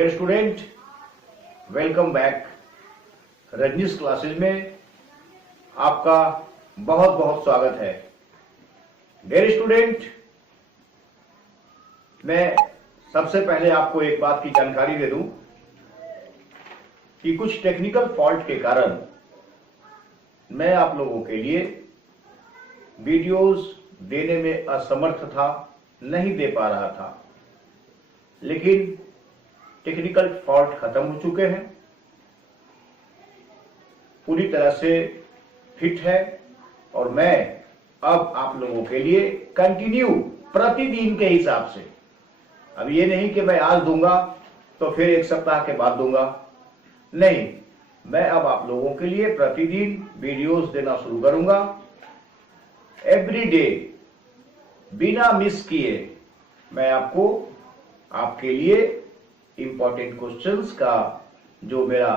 Dear student, welcome back. Rajnish classes में आपका बहुत बहुत स्वागत है। डियर स्टूडेंट, मैं सबसे पहले आपको एक बात की जानकारी दे दूं कि कुछ टेक्निकल फॉल्ट के कारण मैं आप लोगों के लिए वीडियोस देने में असमर्थ था, नहीं दे पा रहा था, लेकिन टेक्निकल फॉल्ट खत्म हो चुके हैं, पूरी तरह से फिट है और मैं अब आप लोगों के लिए कंटिन्यू प्रतिदिन के हिसाब से, अब ये नहीं कि मैं आज दूंगा तो फिर एक सप्ताह के बाद दूंगा, नहीं, मैं अब आप लोगों के लिए प्रतिदिन वीडियोस देना शुरू करूंगा। एवरी डे बिना मिस किए मैं आपको आपके लिए इंपॉर्टेंट क्वेश्चंस का जो मेरा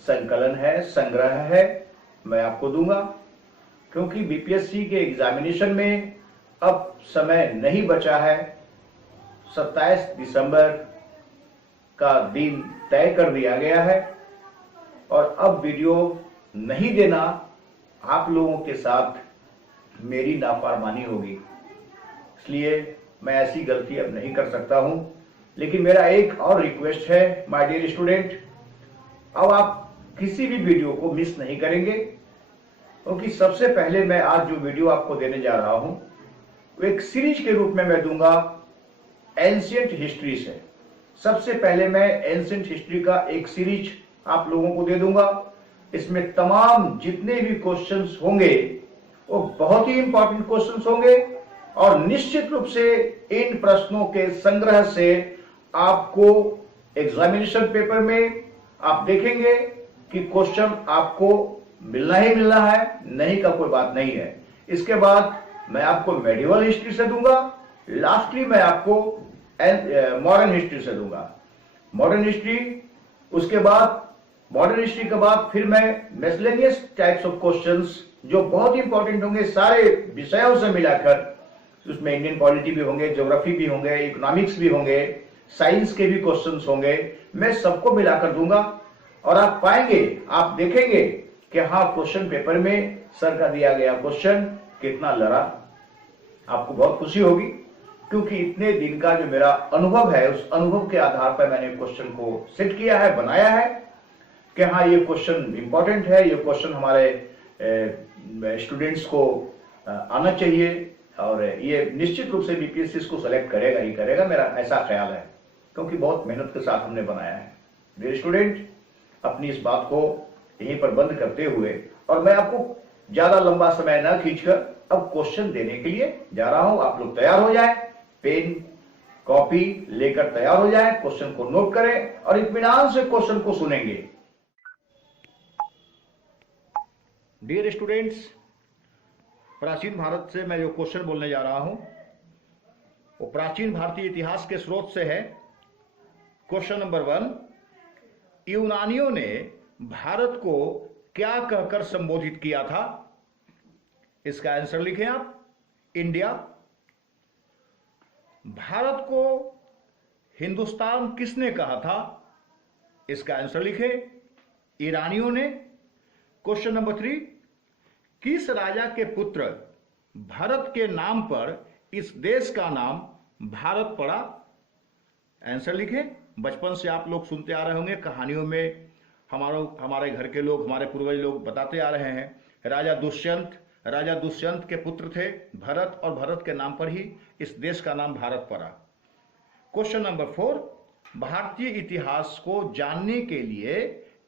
संकलन है, संग्रह है, मैं आपको दूंगा, क्योंकि बीपीएससी के एग्जामिनेशन में अब समय नहीं बचा है। 27 दिसंबर का दिन तय कर दिया गया है और अब वीडियो नहीं देना आप लोगों के साथ मेरी नाफरमानी होगी, इसलिए मैं ऐसी गलती अब नहीं कर सकता हूं। लेकिन मेरा एक और रिक्वेस्ट है माय डियर स्टूडेंट, अब आप किसी भी वीडियो को मिस नहीं करेंगे, क्योंकि सबसे पहले मैं आज जो वीडियो आपको देने जा रहा हूं वो एक सीरीज के रूप में मैं दूंगा एंशिएंट हिस्ट्री से। सबसे पहले मैं एंशिएंट हिस्ट्री का एक सीरीज आप लोगों को दे दूंगा। इसमें तमाम जितने भी क्वेश्चंस होंगे वो बहुत ही इंपॉर्टेंट क्वेश्चंस होंगे और निश्चित रूप से इन प्रश्नों के संग्रह से आपको एग्जामिनेशन पेपर में आप देखेंगे कि क्वेश्चन आपको मिलना ही मिलना है, नहीं का कोई बात नहीं है। इसके बाद मैं आपको मेडिवल हिस्ट्री से दूंगा, लास्टली मैं आपको मॉडर्न हिस्ट्री से दूंगा। मॉडर्न हिस्ट्री, उसके बाद मॉडर्न हिस्ट्री के बाद फिर मैं मिसलेनियस टाइप्स ऑफ क्वेश्चंस जो बहुत इंपॉर्टेंट होंगे सारे विषयों से मिलाकर, उसमें इंडियन पॉलिटी भी होंगे, ज्योग्राफी भी होंगे, इकोनॉमिक्स भी होंगे, साइंस के भी क्वेश्चंस होंगे, मैं सबको मिलाकर दूंगा और आप पाएंगे, आप देखेंगे कि हाँ, क्वेश्चन पेपर में सर का दिया गया क्वेश्चन कितना लड़ा। आपको बहुत खुशी होगी, क्योंकि इतने दिन का जो मेरा अनुभव है उस अनुभव के आधार पर मैंने क्वेश्चन को सेट किया है, बनाया है कि हाँ, ये क्वेश्चन इंपॉर्टेंट है, ये क्वेश्चन हमारे स्टूडेंट्स को आना चाहिए और ये निश्चित रूप से बीपीएससी इसको सेलेक्ट करेगा ही करेगा, मेरा ऐसा ख्याल है, क्योंकि बहुत मेहनत के साथ हमने बनाया है। डियर स्टूडेंट, अपनी इस बात को यहीं पर बंद करते हुए और मैं आपको ज्यादा लंबा समय ना खींचकर अब क्वेश्चन देने के लिए जा रहा हूं। आप लोग तैयार हो जाए, पेन कॉपी लेकर तैयार हो जाए, क्वेश्चन को नोट करें और इत्मीनान से क्वेश्चन को सुनेंगे। डियर स्टूडेंट्स, प्राचीन भारत से मैं जो क्वेश्चन बोलने जा रहा हूं वो प्राचीन भारतीय इतिहास के स्रोत से है। क्वेश्चन नंबर 1, यूनानियों ने भारत को क्या कहकर संबोधित किया था? इसका आंसर लिखें आप, इंडिया। भारत को हिंदुस्तान किसने कहा था? इसका आंसर लिखें, ईरानियों ने। क्वेश्चन नंबर 3, किस राजा के पुत्र भरत के नाम पर इस देश का नाम भारत पड़ा? आंसर लिखें। बचपन से आप लोग सुनते आ रहे होंगे, कहानियों में हमारे घर के लोग, हमारे पूर्वज लोग बताते आ रहे हैं, राजा दुष्यंत के पुत्र थे भरत और भरत के नाम पर ही इस देश का नाम भारत पड़ा। क्वेश्चन नंबर 4, भारतीय इतिहास को जानने के लिए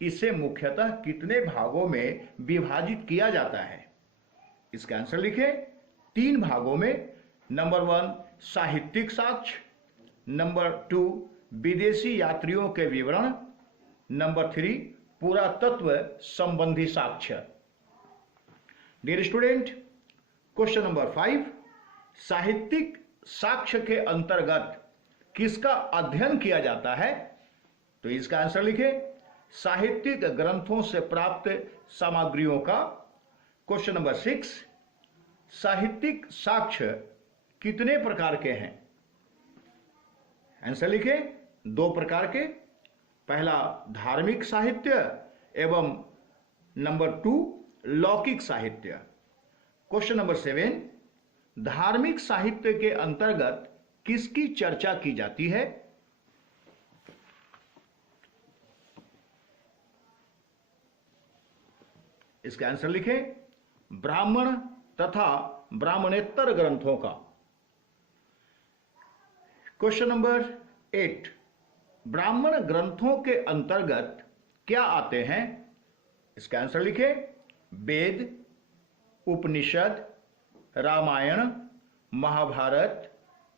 इसे मुख्यतः कितने भागों में विभाजित किया जाता है? इसका आंसर लिखें, 3 भागों में। नंबर 1 साहित्यिक साक्ष्य, नंबर 2 विदेशी यात्रियों के विवरण, नंबर 3 पुरातत्व संबंधी साक्ष्य। डियर स्टूडेंट, क्वेश्चन नंबर 5, साहित्यिक साक्ष्य के अंतर्गत किसका अध्ययन किया जाता है? तो इसका आंसर लिखें, साहित्यिक ग्रंथों से प्राप्त सामग्रियों का। क्वेश्चन नंबर 6, साहित्यिक साक्ष्य कितने प्रकार के हैं? आंसर लिखें, 2 प्रकार के। पहला धार्मिक साहित्य एवं नंबर 2 लौकिक साहित्य। क्वेश्चन नंबर 7, धार्मिक साहित्य के अंतर्गत किसकी चर्चा की जाती है? इसका आंसर लिखें, ब्राह्मण तथा ब्राह्मणेतर ग्रंथों का। क्वेश्चन नंबर 8, ब्राह्मण ग्रंथों के अंतर्गत क्या आते हैं? इसका आंसर लिखें, वेद, उपनिषद, रामायण, महाभारत,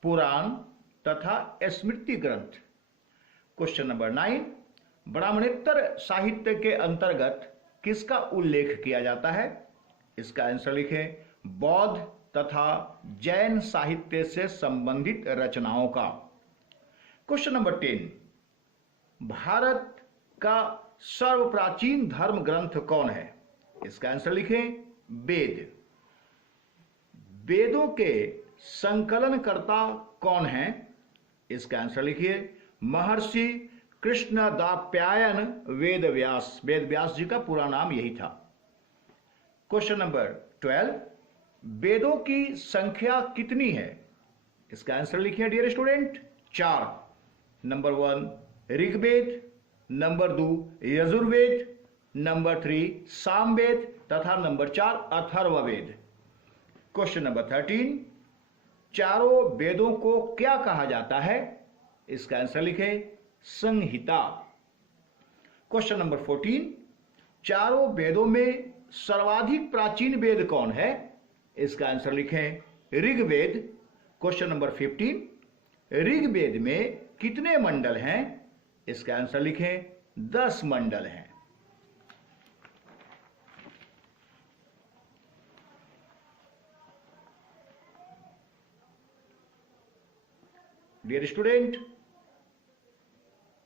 पुराण तथा स्मृति ग्रंथ। क्वेश्चन नंबर 9, ब्राह्मणेतर साहित्य के अंतर्गत किसका उल्लेख किया जाता है? इसका आंसर लिखें, बौद्ध तथा जैन साहित्य से संबंधित रचनाओं का। क्वेश्चन नंबर 10, भारत का सर्वप्राचीन धर्म ग्रंथ कौन है? इसका आंसर लिखें, वेद। वेदों के संकलनकर्ता कौन हैं? इसका आंसर लिखिए, महर्षि कृष्णद्वापायन वेदव्यास। वेदव्यास जी का पूरा नाम यही था। क्वेश्चन नंबर 12, वेदों की संख्या कितनी है? इसका आंसर लिखिए dear student, 4। Number 1 Rigveda, number 2 Yajurveda, number 3 Samaveda तथा नंबर 4 अथर्ववेद। क्वेश्चन नंबर 13, चारों वेदों को क्या कहा जाता है? इसका आंसर लिखें, संहिता। क्वेश्चन नंबर 14, चारों वेदों में सर्वाधिक प्राचीन वेद कौन है? इसका आंसर लिखें, ऋग्वेद। क्वेश्चन नंबर 15, ऋग्वेद में कितने मंडल हैं? इसका आंसर लिखें, 10 मंडल हैं। Dear student,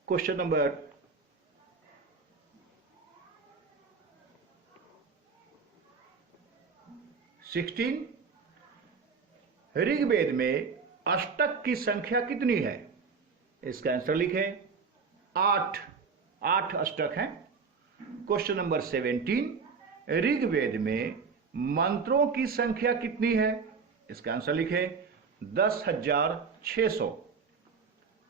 question number 16, Rigveda में अष्टक की संख्या कितनी है? इसका आंसर लिखें, 8 अष्टक हैं। क्वेश्चन नंबर 17, ऋग्वेद में मंत्रों की संख्या कितनी है? इसका आंसर लिखें, 10,600।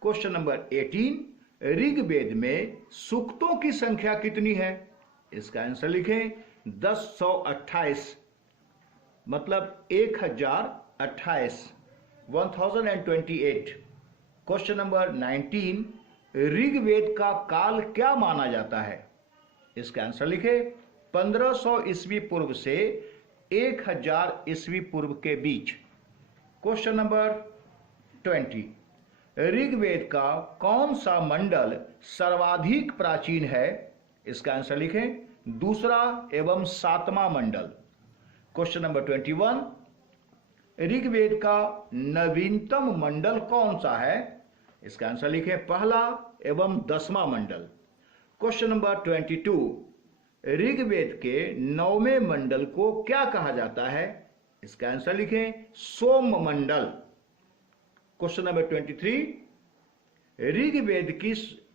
क्वेश्चन नंबर 18, ऋग्वेद में सूक्तों की संख्या कितनी है? इसका आंसर लिखें, 1028, मतलब 1028, 1028। क्वेश्चन नंबर 19, ऋग्वेद का काल क्या माना जाता है? इसका आंसर लिखें, 1500 ईस्वी पूर्व से 1000 ईस्वी पूर्व के बीच। क्वेश्चन नंबर 20, ऋग्वेद का कौन सा मंडल सर्वाधिक प्राचीन है? इसका आंसर लिखें, दूसरा एवं 7वां मंडल। क्वेश्चन नंबर 21, ऋग्वेद का नवीनतम मंडल कौन सा है? इसका आंसर लिखें, पहला एवं 10वां मंडल। क्वेश्चन नंबर 22, ऋग्वेद के 9वें मंडल को क्या कहा जाता है? इसका आंसर लिखें, सोम मंडल। क्वेश्चन नंबर 23, ऋग्वेद की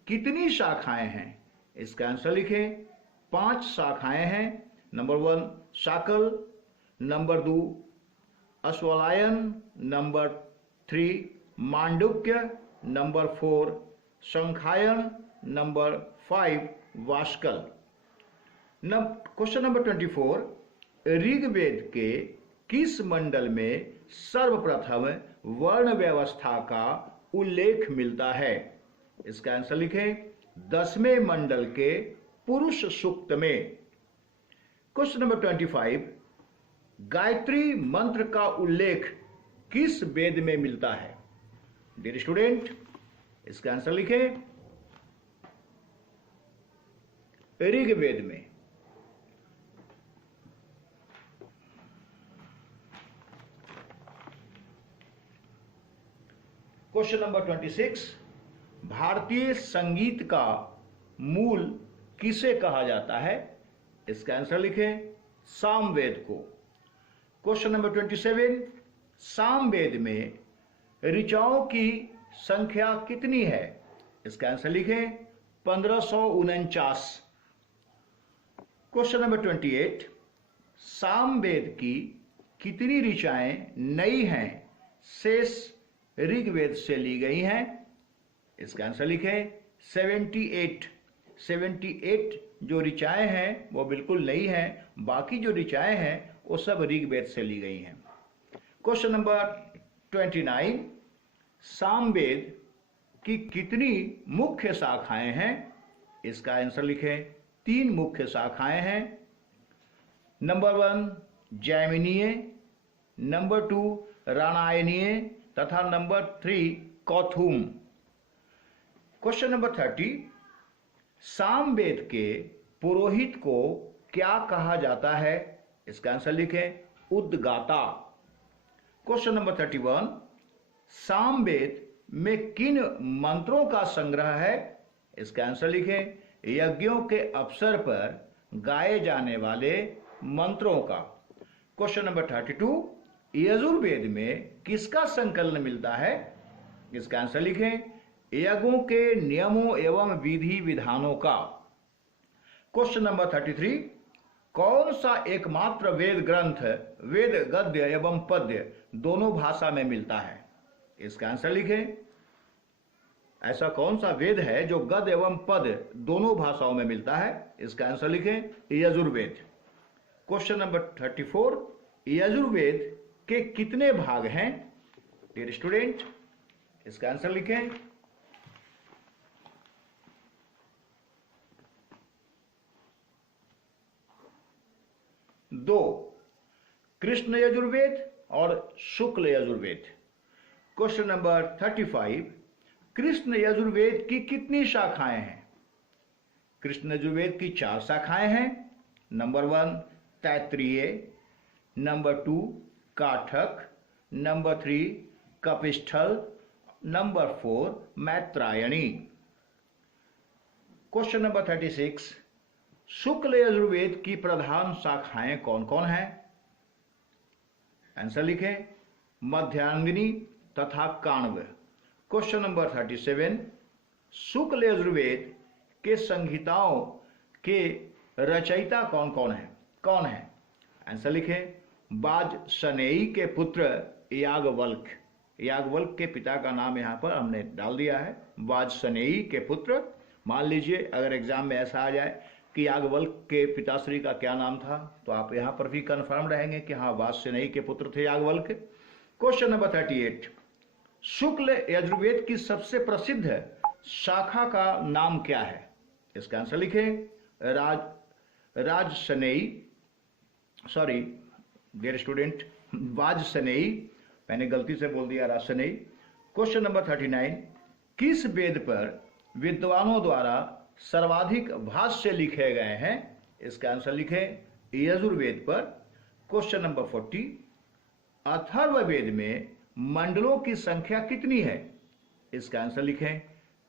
कितनी शाखाएं हैं? इसका आंसर लिखें, 5 शाखाएं हैं। Number 1 Shakala, number 2 Ashvalayana, number 3 Mandukya, number 4 Shankhayana, number 5 Vashkala. Question number 24, Rigveda के किस मंडल में सर्वप्रथम वर्ण व्यवस्था का उल्लेख मिलता है? इसका आंसर लिखें, 10वें मंडल के पुरुष सूक्त में। क्वेश्चन नंबर 25, गायत्री मंत्र का उल्लेख किस वेद में मिलता है? डियर स्टूडेंट, इसका आंसर लिखें, ऋग्वेद में। क्वेश्चन नंबर 26, भारतीय संगीत का मूल किसे कहा जाता है? इसका आंसर लिखें, सामवेद को। क्वेश्चन नंबर 27, सामवेद में ऋचाओं की संख्या कितनी है? इसका आंसर लिखें, 1549। क्वेश्चन नंबर 28, सामवेद की कितनी ऋचाएं नई हैं शेष ऋग्वेद से ली गई हैं? इसका आंसर लिखें 78। 78 जो ऋचाएं हैं वो बिल्कुल नई हैं, बाकी जो ऋचाएं हैं वो सब ऋग्वेद से ली गई हैं। क्वेश्चन नंबर 29, सामवेद की कितनी मुख्य शाखाएं हैं? इसका आंसर लिखें 3 मुख्य शाखाएं हैं। नंबर 1 जैमिनीय, नंबर 2 रामायणीय तथा नंबर 3 कौथुम। क्वेश्चन नंबर 30, सामवेद के पुरोहित को क्या कहा जाता है? इसका आंसर लिखें उद्गाता। क्वेश्चन नंबर 31, सामवेद में किन मंत्रों का संग्रह है? इसका आंसर लिखें यज्ञों के अवसर पर गाए जाने वाले मंत्रों का। क्वेश्चन नंबर 32, यजुर्वेद में किसका संकलन मिलता है? इसका आंसर लिखें यज्ञों के नियमों एवं विधि विधानों का। क्वेश्चन नंबर 33, कौन सा एकमात्र वेद ग्रंथ वेद गद्य एवं पद्य दोनों भाषा में मिलता है? इसका आंसर लिखें ऐसा कौन सा वेद है जो गद्य एवं पद दोनों भाषाओं में मिलता है? इसका आंसर लिखें यजुर्वेद। क्वेश्चन नंबर 34, यजुर्वेद के कितने भाग हैं? डियर स्टूडेंट, इसका आंसर लिखें 2, कृष्ण यजुर्वेद और शुक्ल यजुर्वेद। क्वेश्चन नंबर 35, कृष्ण यजुर्वेद की कितनी शाखाएं हैं? कृष्ण यजुर्वेद की 4 शाखाएं हैं। नंबर 1 तैत्तिरीय, नंबर 2 काठक, number 3 Kapisthal, number 4 Maitrayani. Question number 36, शुक्ल यजुर्वेद की प्रधान शाखाएं कौन कौन हैं? आंसर लिखें मध्यांगिनी तथा काण्व। क्वेश्चन नंबर 37, शुक्ल यजुर्वेद के संहिताओं के रचयिता कौन कौन है? आंसर लिखें वाजसनेयी के पुत्र याज्ञवल्क्य। याज्ञवल्क्य के पिता का नाम यहां पर हमने डाल दिया है, वाजसनेयी के पुत्र। मान लीजिए अगर एग्जाम में ऐसा आ जाए कि याज्ञवल्क्य के पिताश्री का क्या नाम था, तो आप यहां पर भी कंफर्म रहेंगे कि हाँ वाजसनेयी के पुत्र थे याज्ञवल्क्य। क्वेश्चन नंबर 38, शुक्ल यजुर्वेद की सबसे प्रसिद्ध शाखा का नाम क्या है? इसका आंसर लिखें डियर स्टूडेंट वाजसनेयी, मैंने गलती से बोल दिया राजसनेयी। क्वेश्चन नंबर 39, किस वेद पर विद्वानों द्वारा सर्वाधिक भाष्य लिखे गए हैं? इसका आंसर लिखें यजुर्वेद पर। क्वेश्चन नंबर 40, अथर्ववेद में मंडलों की संख्या कितनी है? इसका आंसर लिखें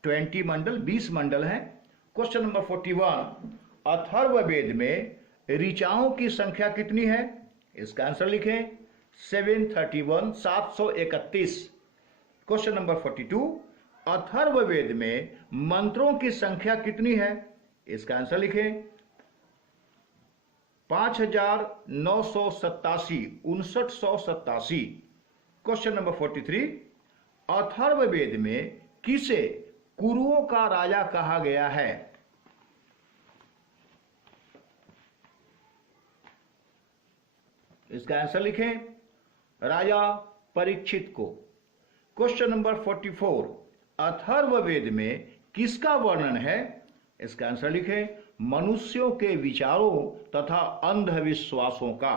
20 मंडल, 20 मंडल हैं। क्वेश्चन नंबर 41, अथर्ववेद में ऋचाओं की संख्या कितनी है? इसका आंसर लिखें 731, 731। क्वेश्चन नंबर 42, अथर्ववेद में मंत्रों की संख्या कितनी है? इसका आंसर लिखें 5987, 5987। क्वेश्चन नंबर 43, अथर्ववेद में किसे कुरुओं का राजा कहा गया है? इसका आंसर लिखें राजा परीक्षित को। क्वेश्चन नंबर 44, अथर्ववेद में किसका वर्णन है? इसका आंसर लिखें मनुष्यों के विचारों तथा अंधविश्वासों का।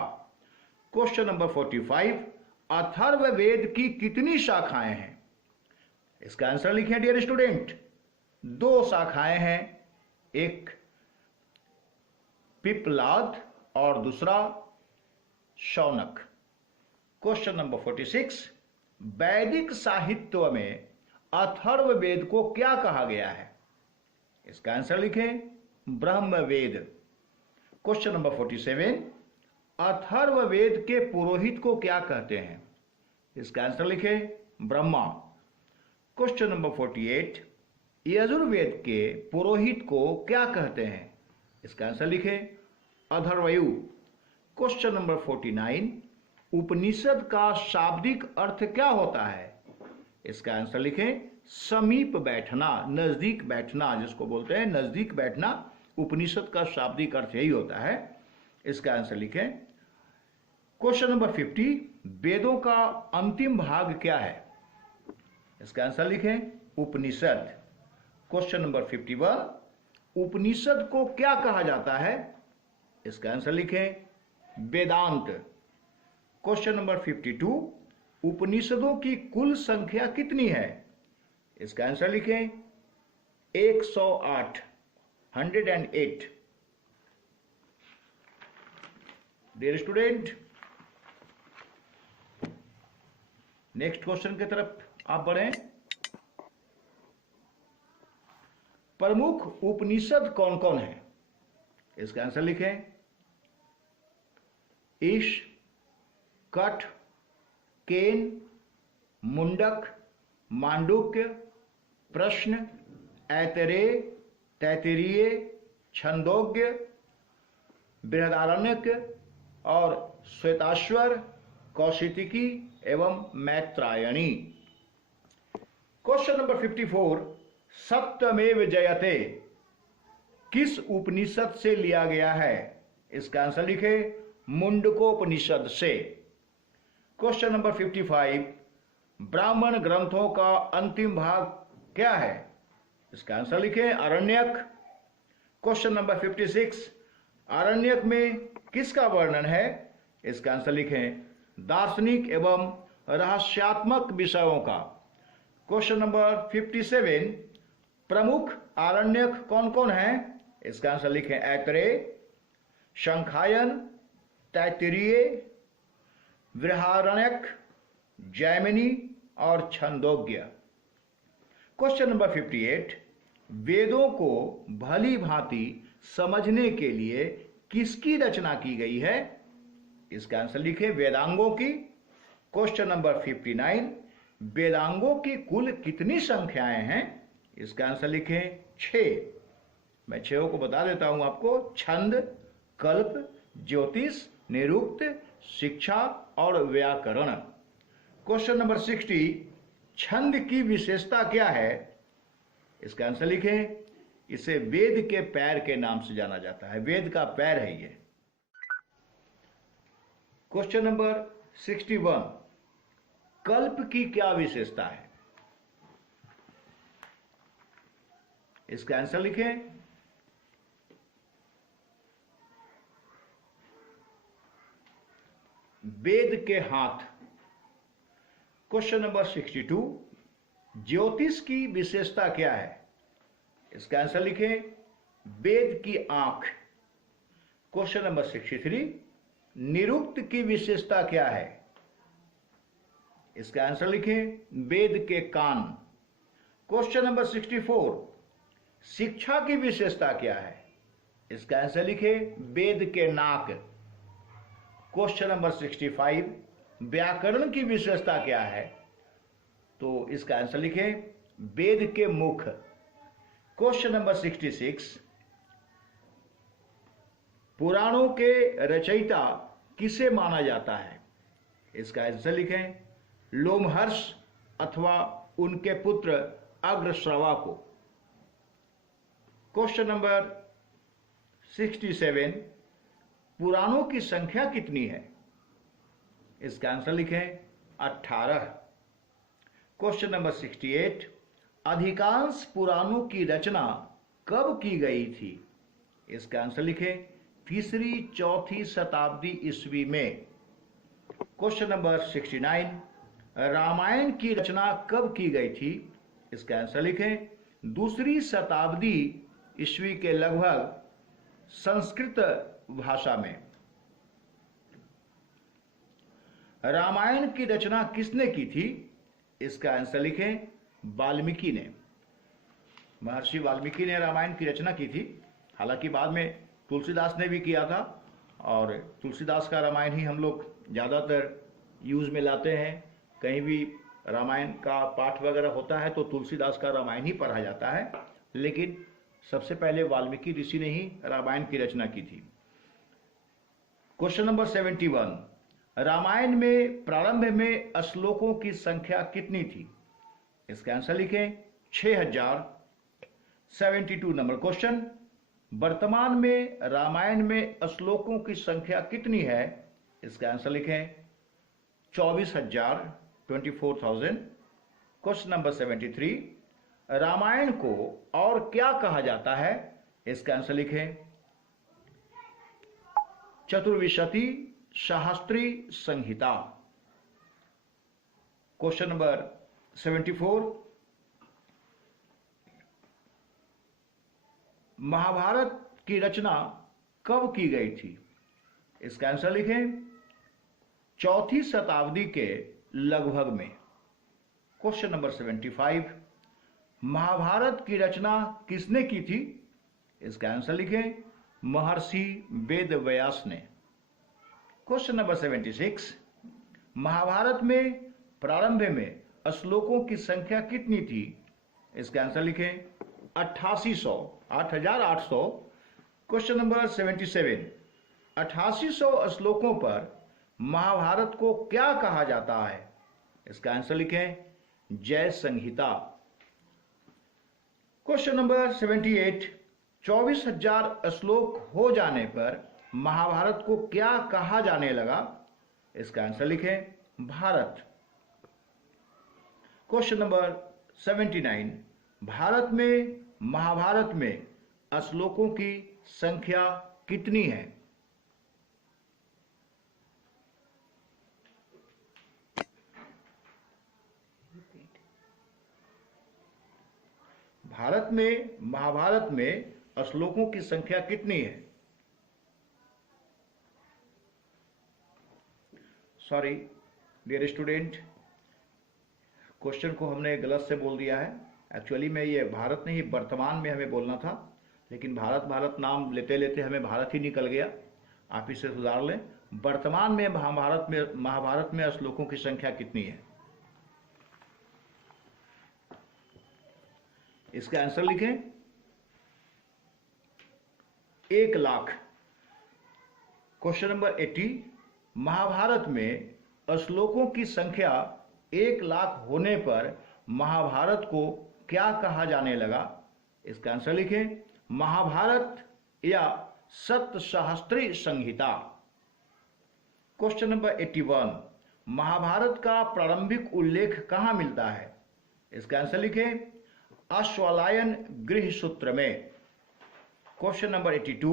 क्वेश्चन नंबर 45, अथर्ववेद की कितनी शाखाएं हैं? इसका आंसर लिखें डियर स्टूडेंट 2 शाखाएं हैं, एक पिप्पलाद और दूसरा शौनक। क्वेश्चन नंबर 46, वैदिक साहित्य में अथर्ववेद को क्या कहा गया है? इसका आंसर लिखें ब्रह्मवेद। क्वेश्चन नंबर 47, अथर्ववेद के पुरोहित को क्या कहते हैं? इसका आंसर लिखें ब्रह्मा। क्वेश्चन नंबर 48, यजुर्वेद के पुरोहित को क्या कहते हैं? इसका आंसर लिखें अथर्वयु। क्वेश्चन नंबर 49, उपनिषद का शाब्दिक अर्थ क्या होता है? इसका आंसर लिखें समीप बैठना, नजदीक बैठना, जिसको बोलते हैं नजदीक बैठना। उपनिषद का शाब्दिक अर्थ यही होता है। इसका आंसर लिखें। क्वेश्चन नंबर 50, वेदों का अंतिम भाग क्या है? इसका आंसर लिखें उपनिषद। क्वेश्चन नंबर 51, उपनिषद को क्या कहा जाता है? इसका आंसर लिखें वेदांत। क्वेश्चन नंबर 52, उपनिषदों की कुल संख्या कितनी है? इसका आंसर लिखें 108, 108। डियर स्टूडेंट, नेक्स्ट क्वेश्चन की तरफ आप बढ़ें। प्रमुख उपनिषद कौन कौन है? इसका आंसर लिखें ईश, कठ, केन, मुंडक, मांडुक्य, प्रश्न, ऐतरेय, तैत्तिरीय, छंदोग्य, बृहदारण्यक और श्वेताश्वर, कौशिकी एवं मैत्रायणी। क्वेश्चन नंबर 54, सत्यमेव जयते किस उपनिषद से लिया गया है? इसका आंसर लिखें मुंडकोपनिषद से। क्वेश्चन नंबर 55, ब्राह्मण ग्रंथों का अंतिम भाग क्या है? इसका आंसर लिखें आरण्यक। क्वेश्चन नंबर 56, आरण्यक में किसका वर्णन है? इसका आंसर लिखें दार्शनिक एवं रहस्यात्मक विषयों का। क्वेश्चन नंबर 57, प्रमुख आरण्यक कौन कौन है? इसका आंसर लिखें ऐतरेय, शंखायन, तैत्तिरीय, बृहदारण्यक, जैमिनी और छंदोग्य। क्वेश्चन नंबर 58, वेदों को भली भांति समझने के लिए किसकी रचना की गई है? इसका आंसर लिखें वेदांगों की। क्वेश्चन नंबर 59, वेदांगों की कुल कितनी संख्याएं हैं? इसका आंसर लिखें 6। मैं 6 को बता देता हूं आपको। छंद, कल्प, ज्योतिष, निरुक्त, शिक्षा और व्याकरण। क्वेश्चन नंबर 60, छंद की विशेषता क्या है? इसका आंसर लिखें इसे वेद के पैर के नाम से जाना जाता है। वेद का पैर है ये। क्वेश्चन नंबर 61, कल्प की क्या विशेषता है? इसका आंसर लिखें वेद के हाथ। क्वेश्चन नंबर 62, ज्योतिष की विशेषता क्या है? इसका आंसर लिखें वेद की आंख। क्वेश्चन नंबर 63, निरुक्त की विशेषता क्या है? इसका आंसर लिखें वेद के कान। क्वेश्चन नंबर 64, शिक्षा की विशेषता क्या है? इसका आंसर लिखें वेद के नाक। क्वेश्चन नंबर 65, व्याकरण की विशेषता क्या है? तो इसका आंसर लिखें वेद के मुख। क्वेश्चन नंबर 66, पुराणों के रचयिता किसे माना जाता है? इसका आंसर लिखें लोमहर्ष अथवा उनके पुत्र अग्रश्रवा को। क्वेश्चन नंबर 67, पुराणों की संख्या कितनी है? इसका आंसर लिखें 18। क्वेश्चन नंबर 68, अधिकांश पुराणों की रचना कब की गई थी? इसका आंसर लिखें 3री-4थी शताब्दी ईस्वी में। क्वेश्चन नंबर 69, रामायण की रचना कब की गई थी? इसका आंसर लिखें 2री शताब्दी ईस्वी के लगभग संस्कृत भाषा में। रामायण की रचना किसने की थी? इसका आंसर लिखें वाल्मीकि ने। महर्षि वाल्मीकि ने रामायण की रचना की थी। हालांकि बाद में तुलसीदास ने भी किया था, और तुलसीदास का रामायण ही हम लोग ज़्यादातर यूज में लाते हैं। कहीं भी रामायण का पाठ वगैरह होता है तो तुलसीदास का रामायण ही पढ़ा जाता है, लेकिन सबसे पहले वाल्मीकि ऋषि ने ही रामायण की रचना की थी। क्वेश्चन नंबर 71, रामायण में प्रारंभ में श्लोकों की संख्या कितनी थी? इसका आंसर लिखें 6000। 72 नंबर क्वेश्चन, वर्तमान में रामायण में श्लोकों की संख्या कितनी है? इसका आंसर लिखें 24,000, 24,000। क्वेश्चन नंबर 73, रामायण को और क्या कहा जाता है? इसका आंसर लिखें चतुर्विंशति सहस्त्री संहिता। क्वेश्चन नंबर 74, महाभारत की रचना कब की गई थी? इसका आंसर लिखें 4वीं शताब्दी के लगभग में। क्वेश्चन नंबर 75, महाभारत की रचना किसने की थी? इसका आंसर लिखें महर्षि वेदव्यास ने। क्वेश्चन नंबर 76, महाभारत में प्रारंभ में श्लोकों की संख्या कितनी थी? इसका आंसर लिखें 8800, 8800। क्वेश्चन नंबर 77, 8800 श्लोकों पर महाभारत को क्या कहा जाता है? इसका आंसर लिखें जय संहिता। क्वेश्चन नंबर 78, 24,000 श्लोक हो जाने पर महाभारत को क्या कहा जाने लगा? इसका आंसर लिखें भारत। क्वेश्चन नंबर 79, भारत में महाभारत में श्लोकों की संख्या कितनी है? भारत में महाभारत में श्लोकों की संख्या कितनी है? सॉरी डियर स्टूडेंट, क्वेश्चन को हमने गलत से बोल दिया है। एक्चुअली में ये भारत नहीं वर्तमान में हमें बोलना था, लेकिन भारत भारत नाम लेते लेते हमें भारत ही निकल गया। आप इसे सुधार लें। वर्तमान में महाभारत में श्लोकों की संख्या कितनी है? इसका आंसर लिखें 1,00,000। क्वेश्चन नंबर 80, महाभारत में श्लोकों की संख्या 1,00,000 होने पर महाभारत को क्या कहा जाने लगा? इसका आंसर लिखें महाभारत या सप्तसहस्त्री संहिता। क्वेश्चन नंबर 81, महाभारत का प्रारंभिक उल्लेख कहां मिलता है? इसका आंसर लिखें अश्वालायन गृह सूत्र में। क्वेश्चन नंबर 82,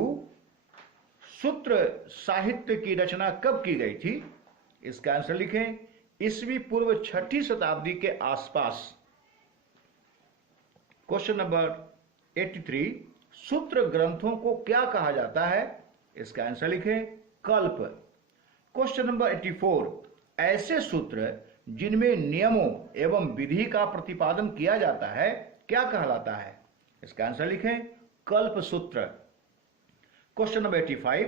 सूत्र साहित्य की रचना कब की गई थी? इसका आंसर लिखें ईस्वी पूर्व 6वीं शताब्दी के आसपास। क्वेश्चन नंबर 83, सूत्र ग्रंथों को क्या कहा जाता है? इसका आंसर लिखें कल्प। क्वेश्चन नंबर 84, ऐसे सूत्र जिनमें नियमों एवं विधि का प्रतिपादन किया जाता है क्या कहलाता है? इसका आंसर लिखें कल्प सूत्र। क्वेश्चन नंबर 85,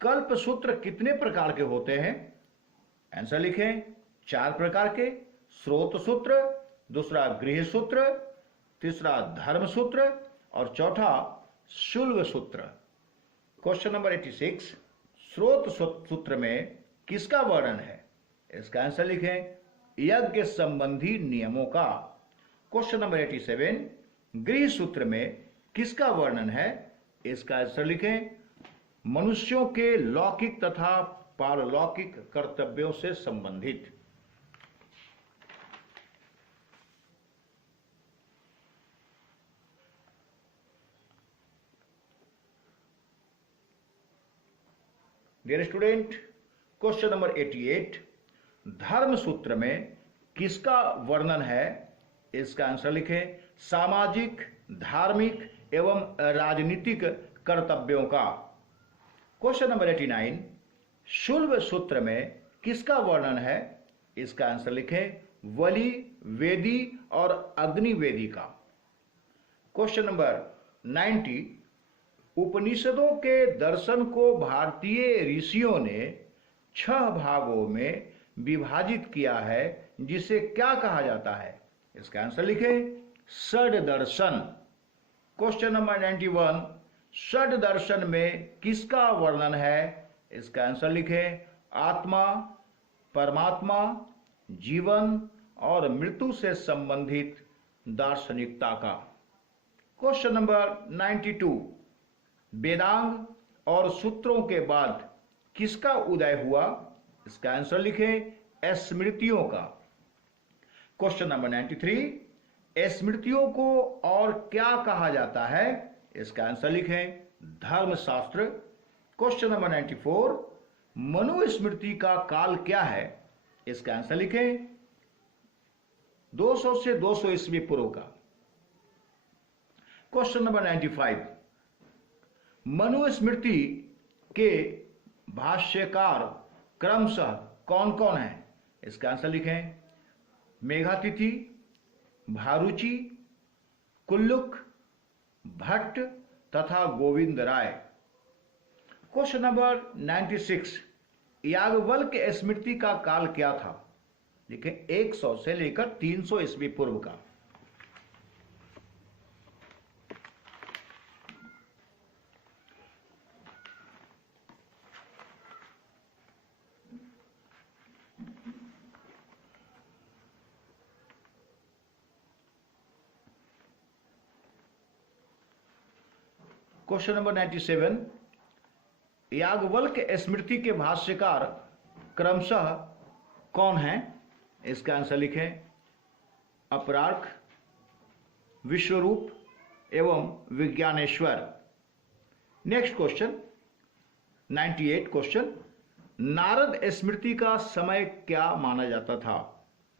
कल्प सूत्र कितने प्रकार के होते हैं? आंसर लिखें 4 प्रकार के। स्रोत सूत्र, दूसरा गृह सूत्र, तीसरा धर्म सूत्र और चौथा शुल्ब सूत्र। क्वेश्चन नंबर 86, स्रोत सूत्र में किसका वर्णन है? इसका आंसर लिखें यज्ञ संबंधी नियमों का। क्वेश्चन नंबर 87, गृह सूत्र में किसका वर्णन है? इसका आंसर लिखें मनुष्यों के लौकिक तथा पारलौकिक कर्तव्यों से संबंधित। डियर स्टूडेंट, क्वेश्चन नंबर 88, धर्म सूत्र में किसका वर्णन है? इसका आंसर लिखें सामाजिक, धार्मिक एवं राजनीतिक कर्तव्यों का। क्वेश्चन नंबर 89, शुल्ब सूत्र में किसका वर्णन है? इसका आंसर लिखें वली, वेदी और अग्निवेदी का। क्वेश्चन नंबर 90, उपनिषदों के दर्शन को भारतीय ऋषियों ने 6 भागों में विभाजित किया है, जिसे क्या कहा जाता है? इसका आंसर लिखें, षड दर्शन। क्वेश्चन नंबर 91, षड दर्शन में किसका वर्णन है? इसका आंसर लिखें, आत्मा, परमात्मा, जीवन और मृत्यु से संबंधित दार्शनिकता का। क्वेश्चन नंबर 92, वेदांग और सूत्रों के बाद किसका उदय हुआ? इसका आंसर लिखें, स्मृतियों का। क्वेश्चन नंबर 93, स्मृतियों को और क्या कहा जाता है? इसका आंसर लिखें, धर्मशास्त्र। क्वेश्चन नंबर 94, मनुस्मृति का काल क्या है? इसका आंसर लिखें, 200 से 200 ईस्वी पूर्व का। क्वेश्चन नंबर 95, मनुस्मृति के भाष्यकार क्रमशः कौन कौन है? इसका आंसर लिखें, मेघातिथि, भारुचि, कुल्लुक, भट्ट तथा गोविंद राय। क्वेश्चन नंबर 96, याज्ञवल्क स्मृति का काल क्या था? लिखें, 100 से लेकर 300 ईस्वी पूर्व का। क्वेश्चन नंबर 97, याज्ञवल्क स्मृति के भाष्यकार क्रमशः कौन हैं? इसका आंसर लिखें, अपरार्क, विश्वरूप एवं Vijnaneshwara. Next question 98 question, Narada Smriti का समय क्या माना जाता था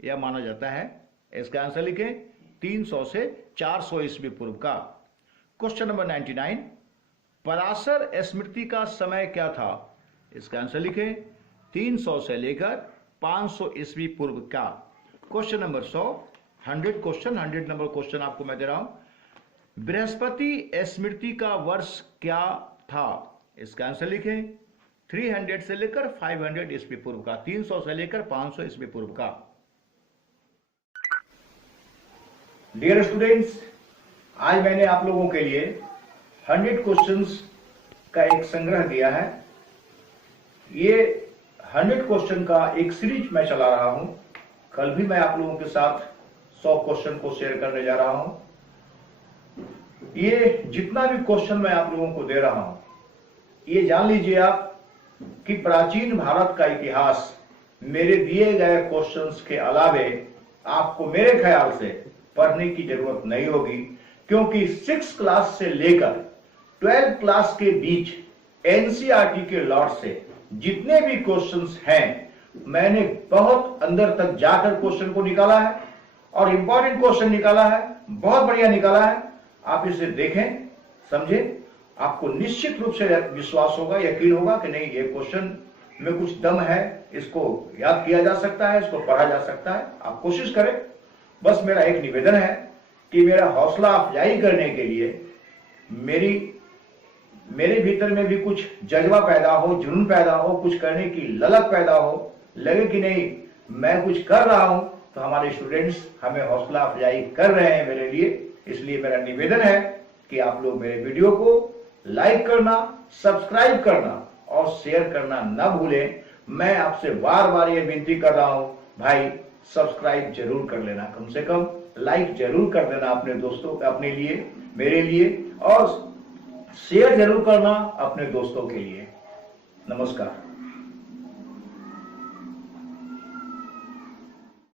या माना जाता है? इसका आंसर लिखें, 300 से 400 ईस्वी पूर्व का। क्वेश्चन नंबर 99, पराशर स्मृति का समय क्या था? इसका आंसर लिखें, 300 से लेकर 500 ईस्वी पूर्व का। Question number 100, 100 question, 100 number question आपको मैं दे रहा हूं। बृहस्पति स्मृति का वर्ष क्या था? इसका आंसर लिखें, 300 से लेकर 500 ईस्वी पूर्व का, 300 से लेकर 500 ईस्वी पूर्व का। डियर स्टूडेंट्स, आज मैंने आप लोगों के लिए 100 क्वेश्चंस का एक संग्रह दिया है। ये 100 क्वेश्चन का एक सीरीज मैं चला रहा हूं। कल भी मैं आप लोगों के साथ 100 क्वेश्चन को शेयर करने जा रहा हूं। ये जितना भी क्वेश्चन मैं आप लोगों को दे रहा हूं, ये जान लीजिए आप कि प्राचीन भारत का इतिहास मेरे दिए गए क्वेश्चंस के अलावे आपको मेरे ख्याल से पढ़ने की जरूरत नहीं होगी, क्योंकि 6 क्लास से लेकर 12 क्लास के बीच एनसीईआरटी के लॉट से जितने भी क्वेश्चंस हैं, मैंने बहुत अंदर तक जाकर क्वेश्चन को निकाला है और इंपॉर्टेंट क्वेश्चन निकाला है, बहुत बढ़िया निकाला है। आप इसे देखें, समझें, आपको निश्चित रूप से विश्वास होगा, यकीन होगा कि नहीं, ये क्वेश्चन में कुछ दम है, इसको याद किया जा सकता है, इसको पढ़ा जा सकता है। आप कोशिश करें। बस मेरा एक निवेदन है कि मेरा हौसला अफजाई करने के लिए मेरे भीतर में भी कुछ जज्बा पैदा हो, जुनून पैदा हो, कुछ करने की ललक पैदा हो, लगे कि नहीं मैं कुछ कर रहा हूं, तो हमारे स्टूडेंट्स हमें हौसला अफजाई कर रहे हैं मेरे लिए। इसलिए मेरा निवेदन है कि आप लोग मेरे वीडियो को लाइक करना, सब्सक्राइब करना और शेयर करना ना भूलें। मैं आपसे बार बार ये विनती कर रहा हूं, भाई सब्सक्राइब जरूर कर लेना, कम से कम लाइक जरूर कर देना अपने दोस्तों, अपने लिए, मेरे लिए, और शेयर जरूर करना अपने दोस्तों के लिए। नमस्कार।